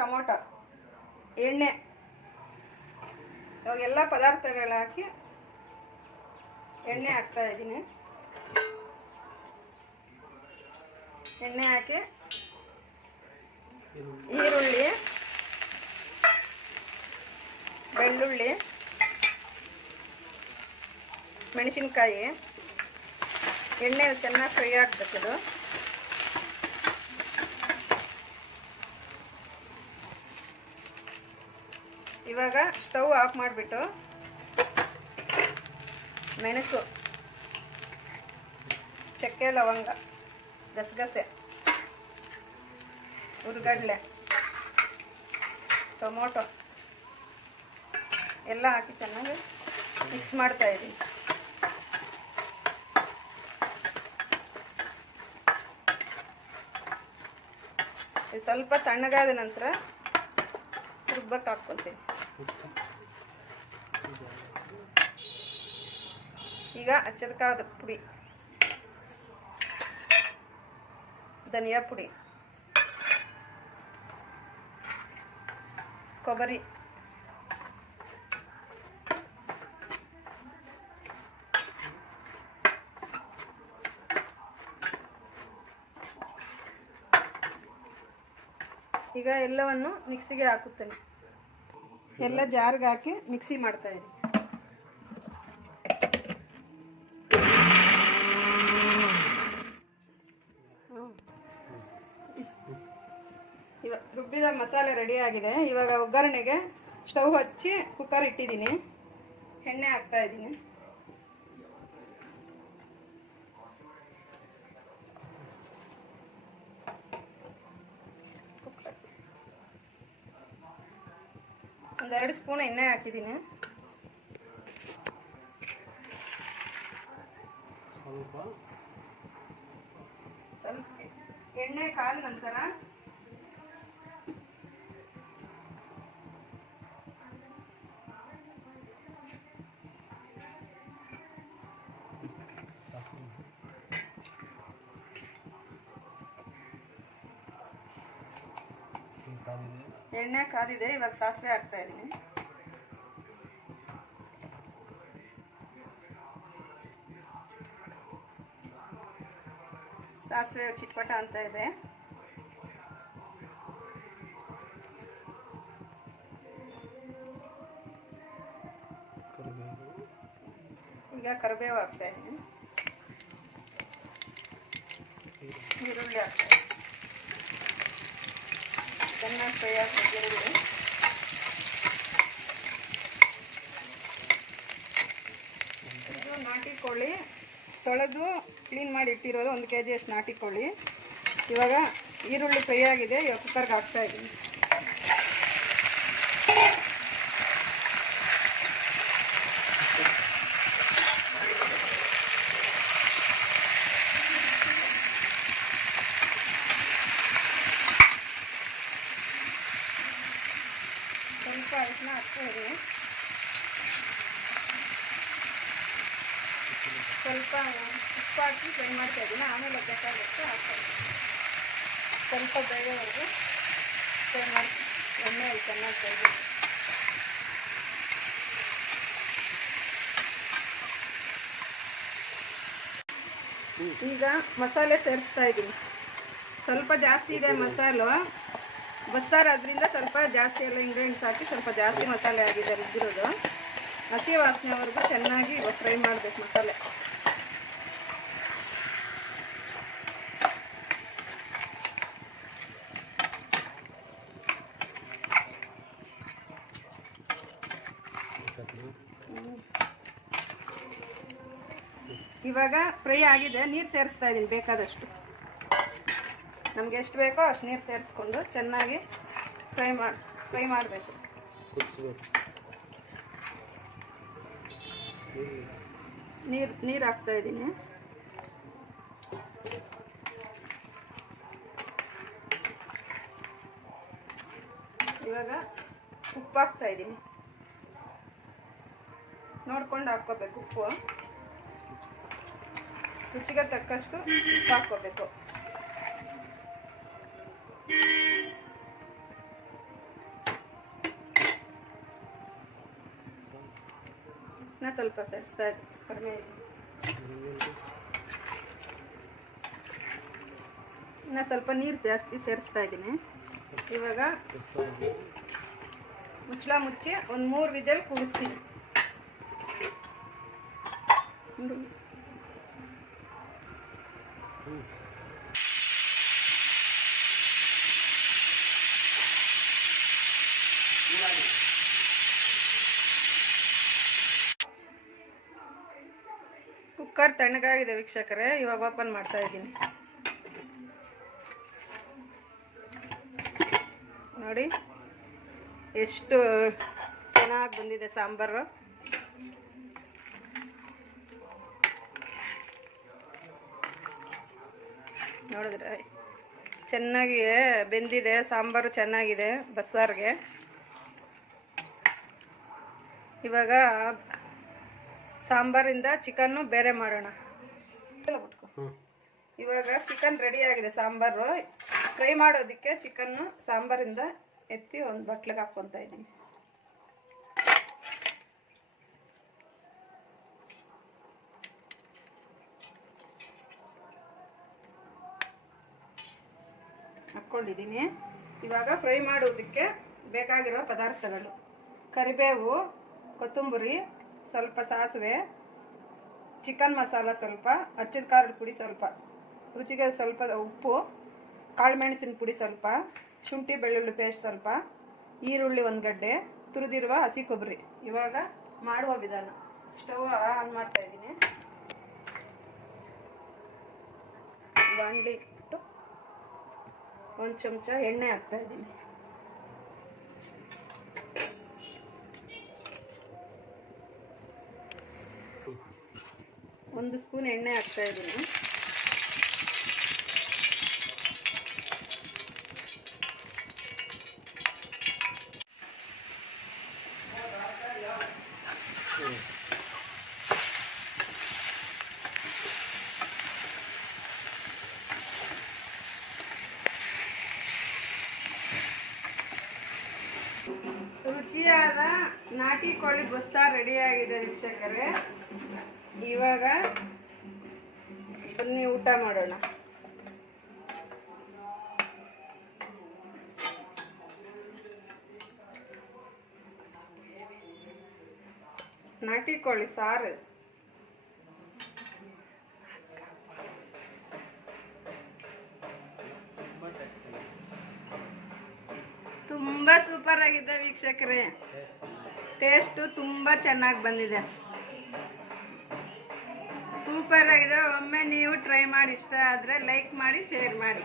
Tomato, ಎಣ್ಣೆ, ಇವಾಗೆಲ್ಲ ಪದಾರ್ಥಗಳು ಹಾಕಿ ಎಣ್ಣೆ ಹಾಕ್ತಾ ಇದ್ದೀನಿ. ಎಣ್ಣೆ ಹಾಕಿ ಈರುಳ್ಳಿ, ಬೆಳ್ಳುಳ್ಳಿ, ಮೆಣಸಿನ್ಕಾಯಿ, ಎಣ್ಣೆ ಚೆನ್ನಾಗಿ ಫ್ರೈ ಆಗಬೇಕದು. ಇವಾಗ ಸ್ಟವ್ ಆಫ್ ಮಾಡಿಬಿಟ್ಟು ಮೆಣಸು, ಚಕ್ಕೆ, ಲವಂಗ, ಗಸಗಸೆ, ಹುರ್ಗಡ್ಲೆ, ಟೊಮೊಟೊ ಎಲ್ಲ ಹಾಕಿ ಚೆನ್ನಾಗಿ ಮಿಕ್ಸ್ ಮಾಡ್ತಾ ಇದ್ದೀನಿ. ಸ್ವಲ್ಪ ತಣ್ಣಗಾದ ನಂತರ ರುಬ್ಬಕ್ಕೆ ಹಾಕ್ಕೊಳ್ತೀನಿ. ಈಗ ಅಚ್ಚದಕ್ಕಾದ ಪುಡಿ, ಧನಿಯಾ ಪುಡಿ, ಕೊಬ್ಬರಿ, ಈಗ ಎಲ್ಲವನ್ನು ಮಿಕ್ಸಿಗೆ ಹಾಕುತ್ತೇನೆ. ಎಲ್ಲ ಜಾರ್ಗೆ ಹಾಕಿ ಮಿಕ್ಸಿ ಮಾಡ್ತಾ ಇದ್ದೀನಿ. ಇವಾಗ ರುಬ್ಬಿದ ಮಸಾಲೆ ರೆಡಿ ಆಗಿದೆ. ಇವಾಗ ಒಗ್ಗರಣೆಗೆ ಸ್ಟವ್ ಹಚ್ಚಿ ಕುಕ್ಕರ್ ಇಟ್ಟಿದ್ದೀನಿ. ಎಣ್ಣೆ ಹಾಕ್ತಾ ಇದ್ದೀನಿ. ಒಂದೆರಡು ಸ್ಪೂನ್ ಎಣ್ಣೆ ಹಾಕಿದ್ದೀನಿ. ಸ್ವಲ್ಪ ಎಣ್ಣೆ ಕಾದ ನಂತರ ಎಣ್ಣೆ ಕಾದಿದೆ. ಇವಾಗ ಸಾಸಿವೆ ಹಾಕ್ತಾ ಇದ್ದೀನಿ. ಸಾಸಿವೆ ಚಿಟ್ಪಟ ಅಂತ ಇದೆ. ಈಗ ಕರಿಬೇವು ಹಾಕ್ತಾ ಇದ್ದೀನಿ. ಈರುಳ್ಳಿ ಹಾಕ್ತಾ ಇದ್ದೀನಿ. ಚೆನ್ನಾಗಿ ಫ್ರೈ ಹಾಕಿ ಇದು ನಾಟಿ ಕೋಳಿ ತೊಳೆದು ಕ್ಲೀನ್ ಮಾಡಿ ಇಟ್ಟಿರೋದು 1 kg ಅಷ್ಟು ನಾಟಿ ಕೋಳಿ. ಇವಾಗ ಈರುಳ್ಳಿ ಫ್ರೈ ಆಗಿದೆ. ಇವಾಗ ಕುಕ್ಕರ್ಗೆ ಹಾಕ್ತಾ ಇದ್ದೀನಿ. ಸ್ವಲ್ಪ ಅರಿಶಿನ ಹಾಕ್ತಾ ಇದ್ದೀನಿ. ಸ್ವಲ್ಪ ಉಪ್ಪು ಹಾಕಿ ಫ್ರೈ ಮಾಡ್ತಾ ಇದ್ದೀನಿ. ಆಮೇಲೆ ಬೇಕಾಗುತ್ತೆ ಹಾಕ್ತಾ ಇದ್ದೀನಿ. ಸ್ವಲ್ಪ ಬೇಗವರೆಗೂ ಫ್ರೈ ಮಾಡಿ ಎಣ್ಣೆಯಲ್ಲಿ ಚೆನ್ನಾಗಿ ಫ್ರೈ ಮಾಡಿ. ಈಗ ಮಸಾಲೆ ಸೇರಿಸ್ತಾ ಇದ್ದೀನಿ. ಸ್ವಲ್ಪ ಜಾಸ್ತಿ ಇದೆ ಮಸಾಲೆ. ಬಸ್ಸಾರು ಅದರಿಂದ ಸ್ವಲ್ಪ ಜಾಸ್ತಿ ಎಲ್ಲ ಇಂಗ್ರೀಡಿಯೆಂಟ್ಸ್ ಹಾಕಿ ಸ್ವಲ್ಪ ಜಾಸ್ತಿ ಮಸಾಲೆ ಆಗಿದೆ ರುಬ್ಬಿರೋದು. ಹಸಿ ವಾಸನೆವರೆಗೂ ಚೆನ್ನಾಗಿ ಫ್ರೈ ಮಾಡಬೇಕು ಮಸಾಲೆ. ಇವಾಗ ಫ್ರೈ ಆಗಿದೆ. ನೀರು ಸೇರಿಸ್ತಾ ಇದ್ದೀನಿ ಬೇಕಾದಷ್ಟು. ನಮಗೆ ಎಷ್ಟು ಬೇಕೋ ಅಷ್ಟು ನೀರು ಸೇರಿಸ್ಕೊಂಡು ಚೆನ್ನಾಗಿ ಫ್ರೈ ಮಾಡಬೇಕು. ನೀರು ಹಾಕ್ತಾ ಇದ್ದೀನಿ. ಇವಾಗ ಉಪ್ಪು ಹಾಕ್ತಾ ಇದ್ದೀನಿ. ನೋಡ್ಕೊಂಡು ಹಾಕ್ಕೋಬೇಕು. ಉಪ್ಪು ರುಚಿಗೆ ತಕ್ಕಷ್ಟು ಉಪ್ಪು ಹಾಕ್ಕೋಬೇಕು. ಇನ್ನು ಸ್ವಲ್ಪ ಸೇರಿಸ್ತಾ ಇದ್ದೀನಿ, ಕಡಿಮೆ ಇದೆ. ಇನ್ನು ಸ್ವಲ್ಪ ನೀರು ಜಾಸ್ತಿ ಸೇರಿಸ್ತಾ ಇದ್ದೀನಿ. ಇವಾಗ ಮುಚ್ಚಳ ಮುಚ್ಚಿ ಒಂದು 3 ವಿಜಲ್ ಕೂಗಿಸ್ತೀನಿ. ಕುಕ್ಕರ್ ತಣ್ಣಗಾಗಿದೆ ವೀಕ್ಷಕರೇ. ಇವಾಗ ಓಪನ್ ಮಾಡ್ತಾ ಇದ್ದೀನಿ. ನೋಡಿ ಎಷ್ಟು ಚೆನ್ನಾಗಿ ಬಂದಿದೆ ಸಾಂಬಾರು. ನೋಡಿದ್ರೆ ಚೆನ್ನಾಗಿ ಬೆಂದಿದೆ ಸಾಂಬಾರು, ಚೆನ್ನಾಗಿದೆ ಬಸ್ಸಾರಿಗೆ. ಇವಾಗ ಸಾಂಬಾರಿಂದ ಚಿಕನ್ನು ಬೇರೆ ಮಾಡೋಣ. ಇವಾಗ ಚಿಕನ್ ರೆಡಿ ಆಗಿದೆ. ಸಾಂಬಾರು ಫ್ರೈ ಮಾಡೋದಕ್ಕೆ ಚಿಕನ್ನು ಸಾಂಬಾರಿಂದ ಎತ್ತಿ ಒಂದು ಬಟ್ಲಿಗೆ ಹಾಕ್ಕೊತಾ ಇದ್ದೀನಿ. ಹಾಕ್ಕೊಂಡಿದ್ದೀನಿ. ಇವಾಗ ಫ್ರೈ ಮಾಡೋದಕ್ಕೆ ಬೇಕಾಗಿರೋ ಪದಾರ್ಥಗಳು: ಕರಿಬೇವು, ಕೊತ್ತಂಬರಿ, ಸ್ವಲ್ಪ ಸಾಸಿವೆ, ಚಿಕನ್ ಮಸಾಲ ಸ್ವಲ್ಪ, ಅಚ್ಚಿದ ಖಾರದ ಪುಡಿ ಸ್ವಲ್ಪ, ರುಚಿಗೆ ಸ್ವಲ್ಪ ಉಪ್ಪು, ಕಾಳು ಮೆಣಸಿನ ಪುಡಿ ಸ್ವಲ್ಪ, ಶುಂಠಿ ಬೆಳ್ಳುಳ್ಳಿ ಪೇಸ್ಟ್ ಸ್ವಲ್ಪ, ಈರುಳ್ಳಿ 1 ಗಡ್ಡೆ, ತುರಿದಿರುವ ಹಸಿ ಕೊಬ್ಬರಿ. ಇವಾಗ ಮಾಡುವ ವಿಧಾನ: ಸ್ಟವ್ ಆನ್ ಮಾಡ್ತಾ ಇದ್ದೀನಿ. ಬಾಣಲಿ ಇಟ್ಟು 1 ಚಮಚ ಎಣ್ಣೆ ಹಾಕ್ತಾ ಇದ್ದೀನಿ. ಒಂದು ಸ್ಪೂನ್ ಎಣ್ಣೆ ಹಾಕ್ತಾ ಇದ್ದೀನಿ. ರುಚಿಯಾದ ನಾಟಿ ಕೋಳಿ ಬಸ್ಸಾರು ರೆಡಿ ಆಗಿದೆ ವೀಕ್ಷಕರೇ. ಇವಾಗ ಬನ್ನಿ ಊಟ ಮಾಡೋಣ. ನಾಟಿ ಕೋಳಿ ಸಾರು ತುಂಬಾ ಸೂಪರ್ ಆಗಿದೆ ವೀಕ್ಷಕರೇ. ಟೇಸ್ಟು ತುಂಬಾ ಚೆನ್ನಾಗಿ ಬಂದಿದೆ, ಸೂಪರ್ ಆಗಿದೆ. ಒಮ್ಮೆ ನೀವು ಟ್ರೈ ಮಾಡಿ, ಇಷ್ಟ ಆದರೆ ಲೈಕ್ ಮಾಡಿ, ಶೇರ್ ಮಾಡಿ.